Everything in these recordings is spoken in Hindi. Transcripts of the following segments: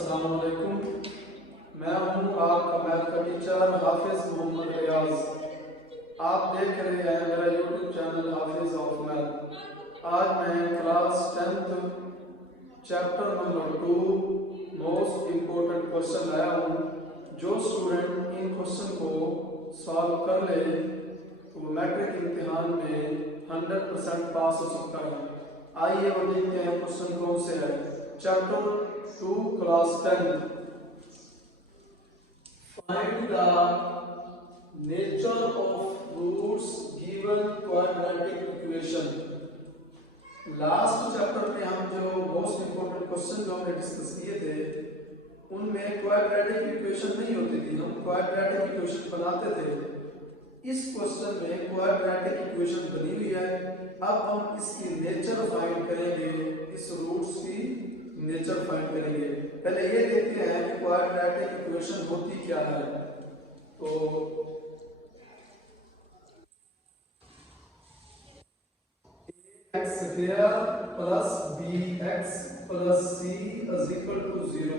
अस्सलाम वालेकुम। मैं हूँ आपका मैथ का टीचर हाफिज मोहम्मद रियाज। आप देख रहे हैं मेरा YouTube channel Hafiz of math. आज मैं class 10th chapter number 2 most important question लाया हूँ। जो स्टूडेंट इन क्वेश्चन को सॉल्व कर ले तो मैट्रिक इम्तिहान में 100% पास हो सकता है। आइए वो देखते हैं क्वेश्चन कौन से है। Chapter 2 class 10। Find the nature of roots given quadratic equation। Last chapter में हम जो मोस्ट इंपोर्टेंट क्वेश्चन जो हमने डिस्कस किए थे उनमें क्वाड्रेटिक इक्वेशन नहीं होती थी, हम क्वाड्रेटिक इक्वेशन बनाते थे। इस क्वेश्चन में क्वाड्रेटिक इक्वेशन बनी हुई है। अब हम इसकी नेचर फाइंड करेंगे, इस रूट्स की नेचर फाइंड करेंगे। पहले ये देखते हैं कि क्वाड्रेटिक इक्वेशन होती क्या है। तो x square plus bx plus c is equal to 0,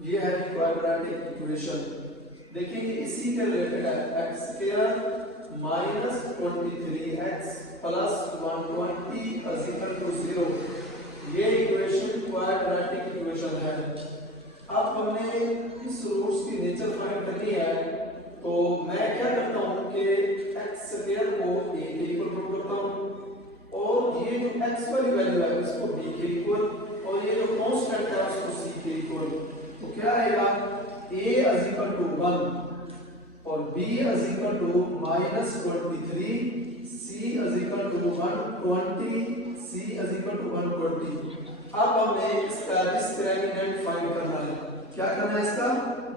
ये है क्वाड्रेटिक इक्वेशन। देखिए इसी के रिलेटेड है। x square minus 23x plus 120 is equal to 0, ये इक्वेशन क्वाड्रेटिक इक्वेशन है। अब हमने इस रूट्स की नेचर फाइंड करनी है, तो मैं क्या करता हूं कि x स्क्वायर को a के इक्वल पुट करता हूं और ये जो x वाली वैल्यू है इसको b के इक्वल और ये जो कांस्टेंट है उसको c के इक्वल। तो क्या आएगा, a इज इक्वल टू 1 और b is equal to -23, c is equal to 120, c is equal to 120। अब हमने इसका डिस्क्रिमिनेंट फाइंड करना है। क्या करना है, इसका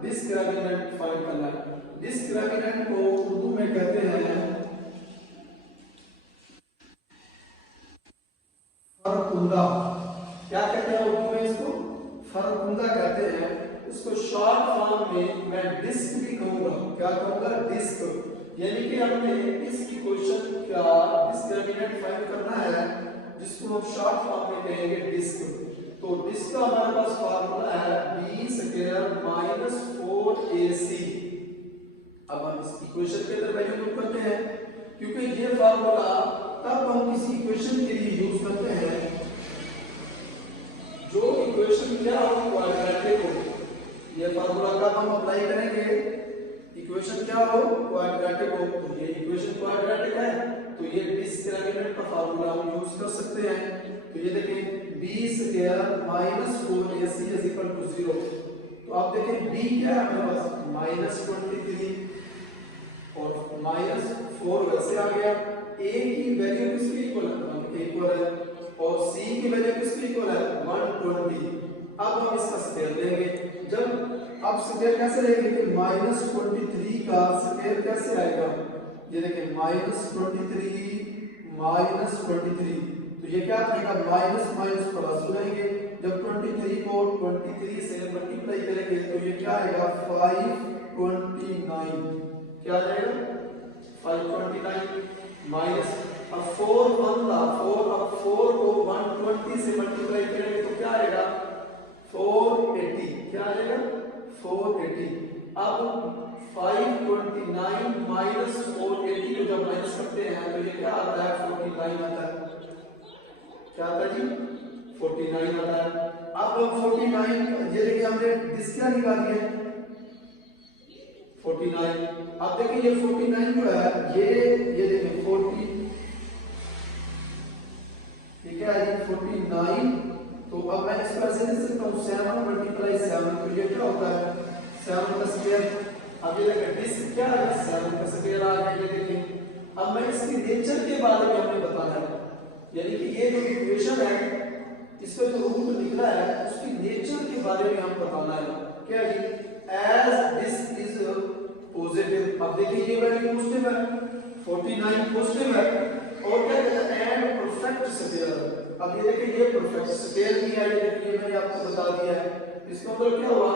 डिस्क्रिमिनेंट फाइंड करना है। डिस्क्रिमिनेंट को उर्दू में कहते हैं फरकुंदा। क्या कहते हैं उर्दू में इसको? फरकुंदा कहते हैं। इसको शॉर्ट फॉर्म में मैं डिस्क भी कहूंगा। क्या कहूंगा? डिस्क। यानी कि हमने इस इक्वेशन का डिस्क्रिमिनेंट फाइंड करना है जिसको हम शॉर्ट फॉर्म में कहेंगे डिस्क। तो डिस्क का हमारे पास फार्मूला है b स्क्वायर माइनस 4ac। अब हम इस इक्वेशन के अंदर वैल्यू पुट करते हैं, क्योंकि ये फार्मूला तब हम किसी इक्वेशन के लिए यूज करते हैं जो इक्वेशन क्या हो, क्वाड्रेटिक हो। ये फार्मूला कब हम अप्लाई करेंगे, इक्वेशन क्या हो, क्वाड्रेटिक हो। तो ये इक्वेशन क्वाड्रेटिक है तो ये डिस्क्रिमिनेंट का फार्मूला हम यूज कर सकते हैं। तो ये देखिए b square minus 4ac is equal to 0। तो आप देखें b क्या है हमारे पास -23 और -4 वैसे आ गया। a की वैल्यू किसके इक्वल है, 1 के इक्वल है और c की वैल्यू किसके इक्वल है, 120। अब हम इसका स्क्वायर लेंगे। जब अब स्क्वायर कैसे लेंगे कि -23 का स्क्वायर कैसे आएगा, ये देखिए -23 तो ये क्या बनेगा, माइनस माइनस प्लस हो जाएंगे। जब 23 को 23 से मल्टीप्लाई करेंगे तो ये क्या आएगा, 529। क्या आ जाएगा, 529 माइनस अब 4 बनता 4, अब 4 को 120 से मल्टीप्लाई करेंगे तो क्या आएगा, 480। क्या आएगा, 480। अब 529 माइनस 480 को जब माइनस करते हैं तो ये क्या आता है, 49 आता है। क्या आता है जी, 49 आता है। अब 49 ये देखिए हमने डिस्क क्या निकाली है, 49। अब देखिए ये 49 जो है ये देखिए 40, ठीक है ये 49। तो अब मैं इसको ऐसे लिख सकता हूँ 7 मल्टीप्लाई 7, तो ये क्या होता है, 7 का स्क्वायर। अब ये देखिए डिस्क क्या है, 7 का स्क्वायर आ गया। ये देखिए अब मैं इसकी नेचर के बारे में हमें बताना है, यानी कि ये जो इक्वेशन है इसका जो रूट निकला है उसकी नेचर के बारे में हम बताना है। क्या जी, एज दिस इज पॉजिटिव। अब देखिए ये वैल्यू पॉजिटिव है, 49 पॉजिटिव है और क्या कहता है, एंड परफेक्ट स्क्वायर। अब ये देखिए ये परफेक्ट स्क्वायर नहीं है, ये मैंने आपको बता दिया है। इसका मतलब क्या हुआ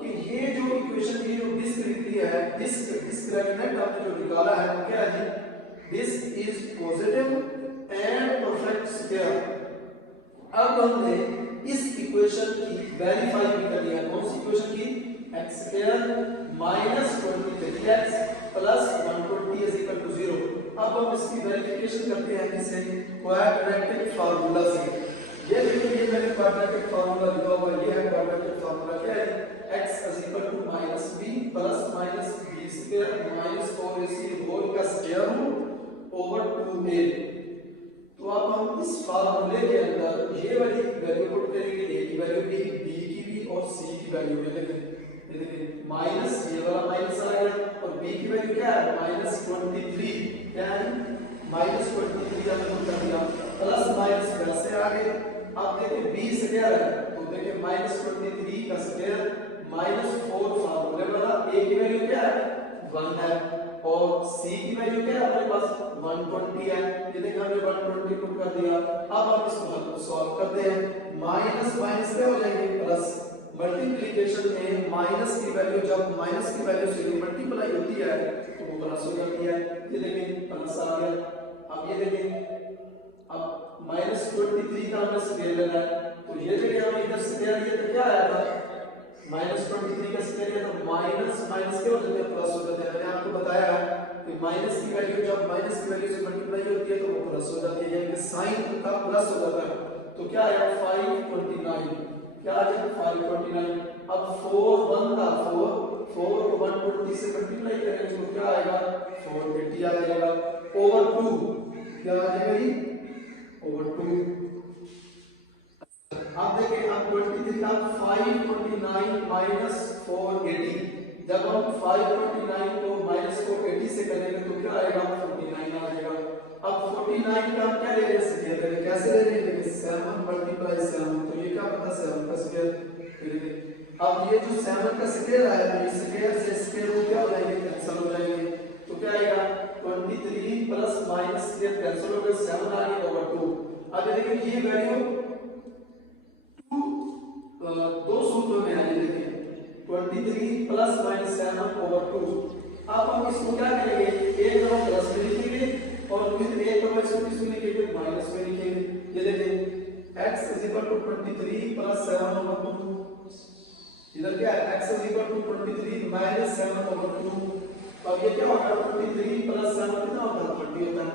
कि ये जो इक्वेशन, ये जो डिस्क निकली है, डिस्क्रिमिनेंट हमने जो निकाला है वो क्या है, disc is positive and perfect square. अब हमने इस इक्वेशन की वेरीफाई भी करनी है। कौन सी इक्वेशन की? x square minus 23x plus 120 is equal to 0। अब हम इसकी वेरिफिकेशन करते हैं किससे? क्वाड्रेटिक फार्मूला से। ये देखो, ये मैंने क्वाड्रेटिक फार्मूला लिखा हुआ है, ये है क्वाड्रेटिक फार्मूला। क्या है? x is equal to minus b plus minus b square minus 4ac whole का स्क्वायर रूट ओवर 2a। तो अब हम इस फार्मूले के अंदर ये वाली वैल्यू पुट करेंगे, a की वैल्यू भी, b की भी और c की वैल्यू भी। देखिए माइनस, ये वाला माइनस आ गया और b की वैल्यू क्या है? माइनस 23। क्या है? माइनस 23 हमने पुट कर दिया, प्लस माइनस वैसे आ गए। अब देखिए b स्क्वायर है, तो देखिए माइनस 23 का स्क्वायर माइनस 4 फार्मूले वाला। a की वैल्यू क्या है? 1 है और c की वैल्यू क्या है हमारे पास? 120 है। ये देखिए हमने 120 पुट कर दिया। अब हम इसको सॉल्व करते हैं। माइनस माइनस क्या हो जाएंगे? प्लस। मल्टीप्लिकेशन में माइनस की वैल्यू, जब माइनस की वैल्यू से मल्टीप्लाई होती है तो वो प्लस हो जाती है। ये देखिए प्लस आ गया। अब ये देखिए, अब माइनस 23 का हमने स्क्वायर लेना है, तो ये देखिए हम इधर स्क्वायर लिए तो क्या आया था? माइनस 23 का स्क्वायर लिया तो माइनस माइनस क्या हो जाते हैं? प्लस हो जाते हैं। मैंने आपको बताया है कि माइनस की वैल्यू जब माइनस की वैल्यू से मल्टीप्लाई होती है तो वो प्लस हो जाती है, यानी कि साइन का प्लस हो जाता है। तो क्या आया? 529। क्या आ जाएगा? 529। अब 4 1 था, 4 को 120 से मल्टीप्लाई करेंगे तो क्या आएगा? 480 आ जाएगा ओवर 2। क्या आ जाएगा ये? ओवर 2। आप देखिए, अब 23 का 529 माइनस 480। जब हम 529 को माइनस 480 से करेंगे तो क्या आएगा? 49 आ जाएगा। अब 49 का हम क्या ले रहे हैं? कैसे ले रहे हैं? 7 मल्टीप्लाई 7, तो ये क्या बता? 7 का स्क्वायर। अब ये जो 7 का स्क्वायर आया है, ये स्क्वायर से स्क्वायर रूट क्या हो जाएंगे? कैंसिल हो जाएंगे। तो क्या आएगा? 23 प्लस माइनस स्क्वायर कैंसिल हो गया, 7 आ गया ओवर 2। अब देखिए ये वैल्यू दो सूत्रों में है। देखिए 23 प्लस माइनस 7 ओवर 2। अब हम इसको क्या करेंगे? एक तरफ प्लस में लिखेंगे और फिर एक तरफ इसको किस में लिखेंगे? माइनस में लिखेंगे। ये देखिए x is equal to 23 plus 7 over 2। इधर क्या है? x is equal to 23 minus 7 over 2। अब ये क्या होगा? 23 प्लस 7 कितना होता है? 30 होता है।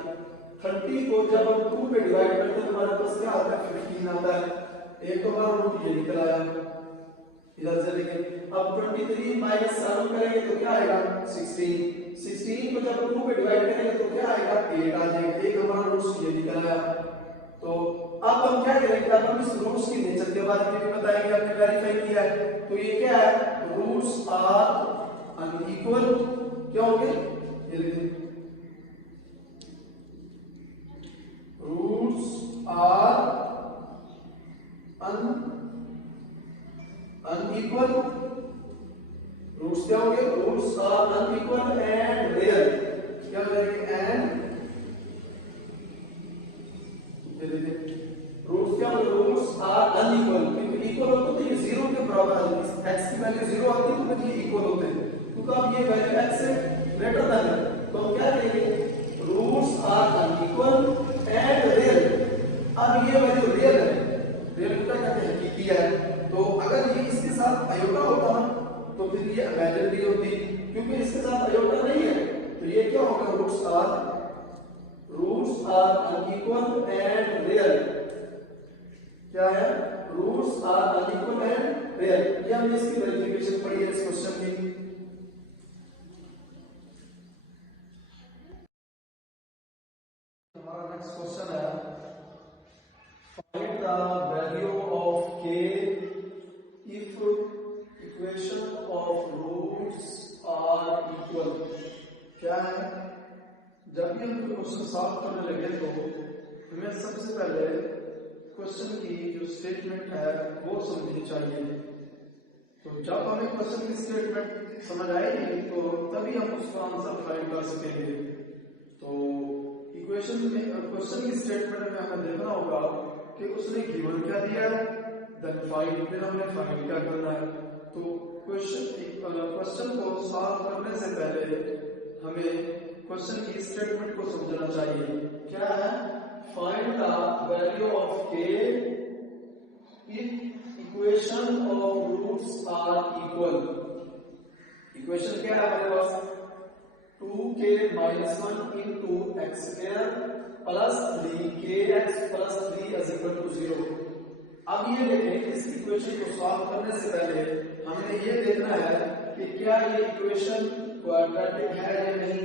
30 को जब हम 2 पे डिवाइड करते हैं तो हमारे पास क्या आता है? 15 आता है। एक तो हमारा रूट ये निकल आया। इधर से देखिए, अब 23 माइनस 7 करेंगे तो क्या आएगा? 16। 16 को जब 2 पे डिवाइड करेंगे तो क्या आएगा? 8 आ जाएगा। एक हमारा रूट ये निकल आया। तो अब हम क्या करेंगे? अब हम इस रूट्स की नेचर के बारे में भी बताएंगे, हमने वेरीफाई किया है। तो ये क्या है? Roots are unequal. क्या हो गया? ये देखिए, रूट्स आर अनइक्वल। रूट्स क्या हो गए? Roots are unequal and real. क्या हो जाएगा? एंड रूट्स क्या हो गए? Roots are unequal. क्योंकि इक्वल होते तो ये 0 के बराबर है। x की वैल्यू 0 आती है तो ये इक्वल होते हैं। तो अब ये वैल्यू x से ग्रेटर देन है तो हम क्या करेंगे? Roots are unequal and real. अब ये वैल्यू रियल है। रियल क्या कहते हैं? हकीकी है। तो अगर ये इसके साथ अयोटा होता ना तो फिर ये इमेजिनरी होती। क्योंकि इसके साथ अयोटा नहीं है तो ये क्या होगा? Roots are unequal and real. क्या है? Roots are unequal and real. ये हमने इसकी वेरिफिकेशन पढ़ी है इस क्वेश्चन की। हमारा नेक्स्ट क्वेश्चन है, find the value of k if equation of roots are equal। क्या है? जब भी हम क्वेश्चन सॉल्व करने लगे तो हमें सबसे पहले क्वेश्चन की जो स्टेटमेंट है वो समझनी चाहिए। तो जब हमें क्वेश्चन की स्टेटमेंट समझ आएगी तो तभी हम उसका आंसर फाइंड कर सकेंगे। तो इक्वेशन में क्वेश्चन की स्टेटमेंट में हमें देखना होगा कि उसने गिवन क्या दिया है, देन फाइंड, फिर हमने फाइंड क्या करना है। तो क्वेश्चन को सॉल्व करने से पहले हमें क्वेश्चन की स्टेटमेंट को समझना चाहिए। क्या है? Find the value of k if equation क्या है हमारे पास 2k minus 1 into x square plus 3kx plus 3 is equal to 0। अब ये देखें इस इक्वेशन को सॉल्व करने से पहले हमें ये देखना है कि क्या ये इक्वेशन क्वाड्रेटिक है या नहीं।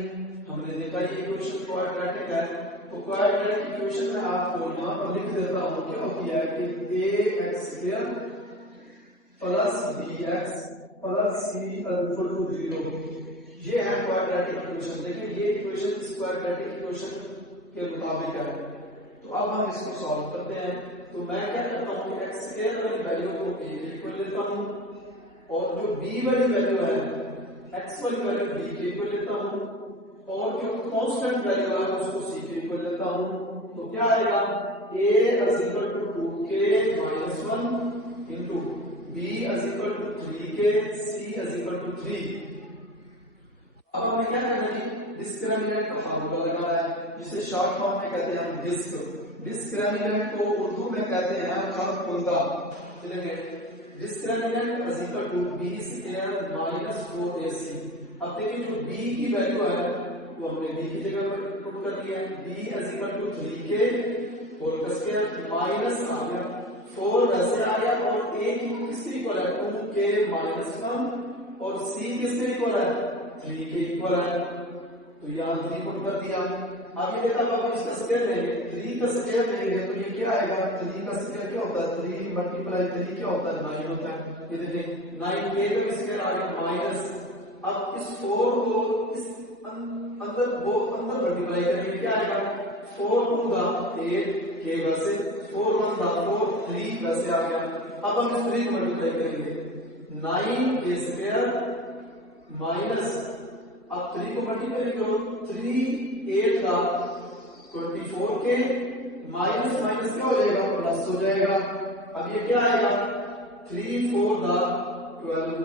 हमने देखा ये इक्वेशन क्वाड्रेटिक है, तो क्वाड्रेटिक इक्वेशन में आपको यहाँ पर लिख देता हूँ क्या होती है कि ax² plus bx plus c equal to 0। ये है क्वाड्रेटिक इक्वेशन। देखिए ये इक्वेशन इस क्वाड्रेटिक इक्वेशन के मुताबिक है। तो अब हम इसको सॉल्व करते हैं। तो मैं क्या करता हूँ कि x² वाली वैल्यू को a के इक्वल लेता हूँ और जो b वाली वैल्यू है x वाली वैल्यू b के इक्वल लेता हूँ और जो कांस्टेंट वैल्यू है उसको c के इक्वल लेता हूँ। तो क्या आएगा a is equal to 2k minus 1 into b is equal to 3k c is equal to 3। अब हमें क्या करना है डिस्क्रिमिनेंट का फार्मूला लगाना है जिसे शॉर्ट फॉर्म में कहते हैं हम डिस्क। डिस्क्रिमिनेंट को उर्दू में कहते हैं खलकुंदा। चलिए discriminant is equal to b square minus 4ac। अब देखिए जो b की वैल्यू है वो हमने b की जगह पर पुट कर दिया है। b is equal to 3k और का स्क्वायर माइनस आ गया 4 वैसे आ गया और a की किसके इक्वल है 2k माइनस 1 और c किसके इक्वल है 3 के इक्वल है। तो यहाँ 3 पुट कर दिया। अब ये देखा अब इसका स्क्वायर लेंगे 3 का स्क्वायर लेंगे तो ये क्या आएगा 3 का स्क्वायर क्या होता है 3 मल्टीप्लाई 3 क्या होता है 9 होता है। ये देखिए 9k का स्क्वायर आ गया माइनस। अब इस 4 को इस अंदर मल्टीप्लाई करेंगे क्या आएगा 4 टू द 8 k वैसे 4 1 द 4 3 वैसे आ गया। अब हम इस 3 को मल्टीप्लाई करेंगे 9k स्क्वायर माइनस अब 3 को मल्टीप्लाई करो 3 8 का 24k माइनस माइनस क्या हो जाएगा प्लस हो जाएगा। अब ये क्या आएगा 3 4 का 12।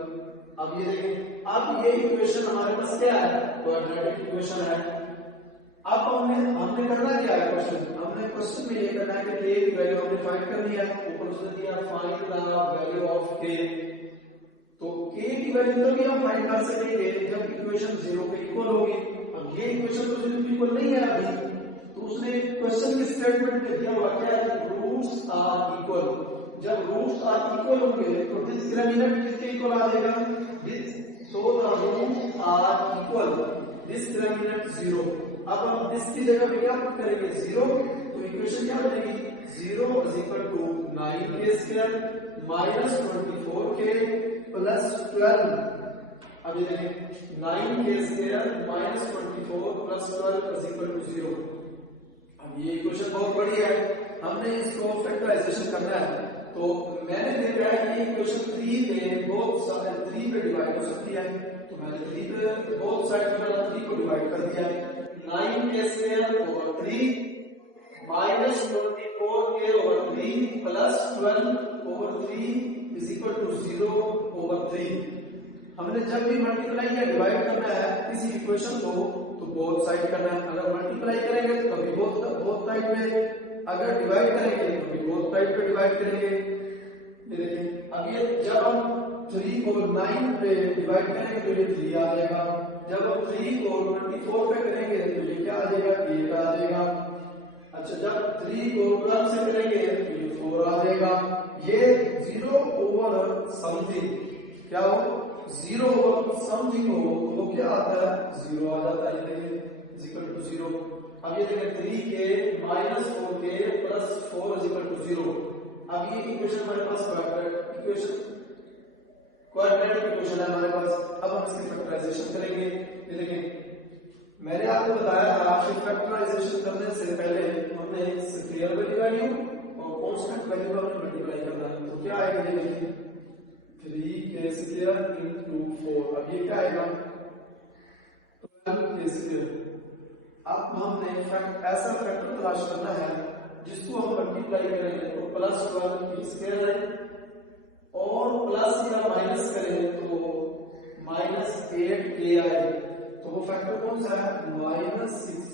अब ये देखें अब ये इक्वेशन हमारे पास क्या है क्वाड्रेटिक इक्वेशन है। अब हमने करना क्या है क्वेश्चन में ये करना है कि k की वैल्यू हमने फाइंड करनी है। ऊपर उसने दिया find the value of k। तो k की वैल्यू तभी हम फाइंड कर सकेंगे जब इक्वेशन 0 के इक्वल होगी। अब ये इक्वेशन तो 0 के इक्वल नहीं है अभी, तो उसने क्वेश्चन के स्टेटमेंट में दिया हुआ क्या है रूट्स आर इक्वल। जब रूट्स आर इक्वल होंगे तो डिस्क्रिमिनेंट किसके इक्वल आ जाएगा so the roots are equal discriminant 0। अब हम दिस की जगह पे क्या पुट करेंगे 0। तो इक्वेशन क्या बनेगी 0 is equal to 9k square minus 24k plus 12। अब ये देखें 9k square minus 24 plus 12 is equal to 0। अब ये इक्वेशन बहुत बड़ी है, हमने इसको फैक्टराइजेशन करना है। तो मैंने देखा है कि इक्वेशन 3 पे बोथ साइड 3 पे डिवाइड हो सकती है। तो मैंने 3 पे बोथ साइड पर 3 को डिवाइड कर दिया है 9k square over 3 minus 24k over 3 plus 12 over 3 is equal to 0 over 3। हमने जब भी मल्टीप्लाई या डिवाइड करना है किसी इक्वेशन को तो बोथ साइड करना है। अगर मल्टीप्लाई करेंगे तो कभी बोथ साइड पे, अगर डिवाइड करेंगे तो कभी बोथ साइड पे डिवाइड करेंगे। ये देखिए अब ये जब हम 3 को 9 पे डिवाइड करेंगे तो ये 3 आ जाएगा। जब हम 3 को 24 पे करेंगे तो ये क्या आ जाएगा 8 आ जाएगा। अच्छा जब 3 को 12 से करेंगे तो ये 4 आ जाएगा। ये 0 ओवर समथिंग क्या हो 0 ओवर समथिंग हो तो क्या आता है 0 आ जाता है। ये देखिए इज इक्वल टू 0। अब ये देखिए 3k minus 4k plus 4 is equal to 0। अब ये इक्वेशन हमारे पास क्वाड्रेटिक इक्वेशन है हमारे पास। अब हम इसकी फैक्टराइजेशन करेंगे। ये देखिए मैंने आपको बताया था कि फैक्टराइजेशन करने से पहले हमने स्क्वायर वाली वैल्यू और कांस्टेंट वैल्यू का मल्टीप्लाई करना है। तो क्या आएगा ये देखिए 3k स्क्वायर इनटू 4। अब ये क्या आएगा 12k स्क्वायर। अब हमने ऐसा फैक्टर तलाश करना है जिसको हम मल्टीप्लाई करेंगे तो प्लस 12k स्क्वायर है और प्लस या माइनस करें तो माइनस 8k आए। तो वो फैक्टर कौन सा है माइनस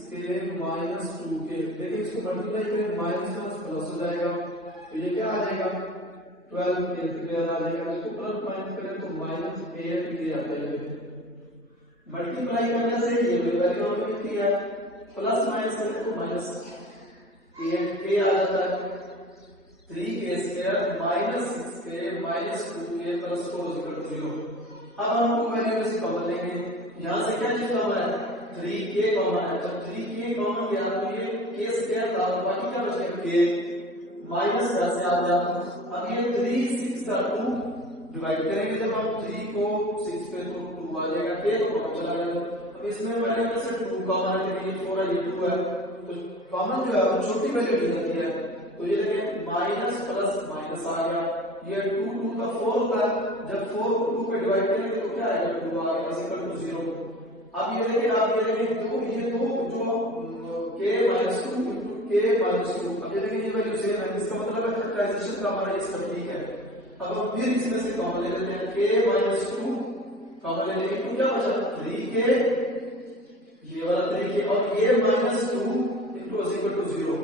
6k माइनस 2k। देखिए इसको मल्टीप्लाई करें माइनस प्लस हो जाएगा तो ये क्या आ जाएगा 12k स्क्वायर आ जाएगा। इसको प्लस माइनस करें तो माइनस 8k आ जाएगा। मल्टीप्लाई करने से ये वैल्यू हमें मिलती है, प्लस माइनस करें तो माइनस a आ जाता है, 3k square minus 6k minus 2k plus 4 0। अब हम टू वैल्यू में से कॉमन लेंगे, यहां से क्या चीज कॉमन है, 3k कॉमन है, जब 3k कॉमन गया तो ये k स्क्वायर था, बाकी क्या बचेगा k माइनस 10 से आ गया। अब ये 3 6 का 2 डिवाइड करेंगे जब हम 3 को 6 पे तो 2 आ जाएगा, k तो कॉमन चला जाएगा। अब इसमें वैल्यू में से 2 कॉमन है, लेकिन ये 4 है, ये 2 है, तो कॉमन जो है वो छोटी वैल्यू ले जाती है, तो ये देखिए माइनस प्लस माइनस आ गया, ये 2 का 4 था, जब 4 को 2 पे डिवाइड करेंगे तो क्या आएगा, 2 आ गया इक्वल टू 0। अब ये देखिए, आप ये देखिए तो ये दो जो k माइनस 2 k माइनस 2, अब ये देखिए ये वैल्यू सेम है, इसका मतलब है फैक्टराइजेशन का हमारा ये सब ठीक है। अब हम फिर इसमें से कॉमन ले लेते हैं, k माइनस 2 कॉमन ले लेंगे, तो क्या बचा 3k, ये वाला 3k और a माइनस 2 इक्वल टू 0।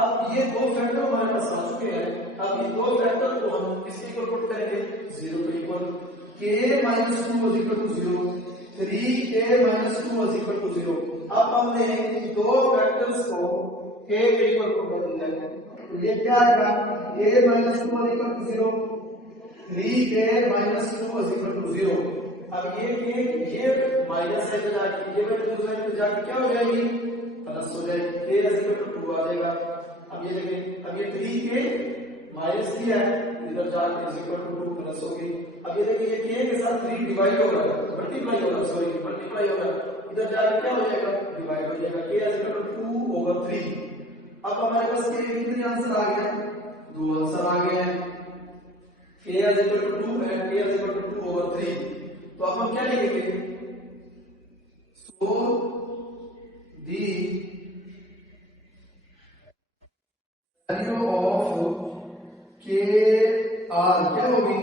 अब ये दो फैक्टर हमारे पास आ चुके हैं, अब ये दो फैक्टर को हम किसके इक्वल पुट करेंगे, 0 के equal, k minus 2 equal to 0, 3k minus 2 equal to 0। अब हमने इन दो फैक्टर्स को k के इक्वल पुट कर दिया है, तो ये क्या आएगा, k minus 2 equal to 0, 3k minus 2 equal to 0। अब ये माइनस है जाके ये वैल्यू जाके क्या हो जाएगी, प्लस हो जाएगी, k इक्वल टू 2 आ जाएगा। अब ये देखें, अब ये 3k माइनस दिया है, इधर जाके इक्वल टू 2 प्लस होगी। अब ये देखिए, ये k के साथ 3 डिवाइड होगा, मल्टीप्लाई होगा, सॉरी मल्टीप्लाई होगा, इधर जाके क्या हो जाएगा, डिवाइड हो जाएगा, k इक्वल टू 2/3। अब हमारे पास के कितने आंसर आ गए, 2 आंसर आ गए हैं, k equal to 2 and k equal to 2/3। तो अब हम क्या लिखेंगे, so the value of k are क्या होगी,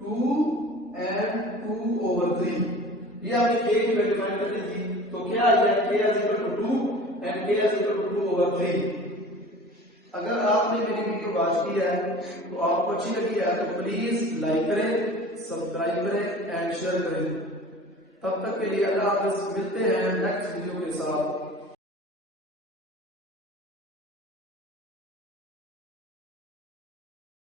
2 एंड 2/3। ये आपने k की वैल्यू फाइंड करनी थी, तो क्या आ गया, k equal to 2 and k equal to 2/3। अगर आपने मेरी वीडियो वॉच की है तो आपको अच्छी लगी है तो प्लीज लाइक करें, सब्सक्राइब करें एंड शेयर करें। तब तक के लिए अल्लाह हाफ़िज़, मिलते हैं नेक्स्ट वीडियो के साथ।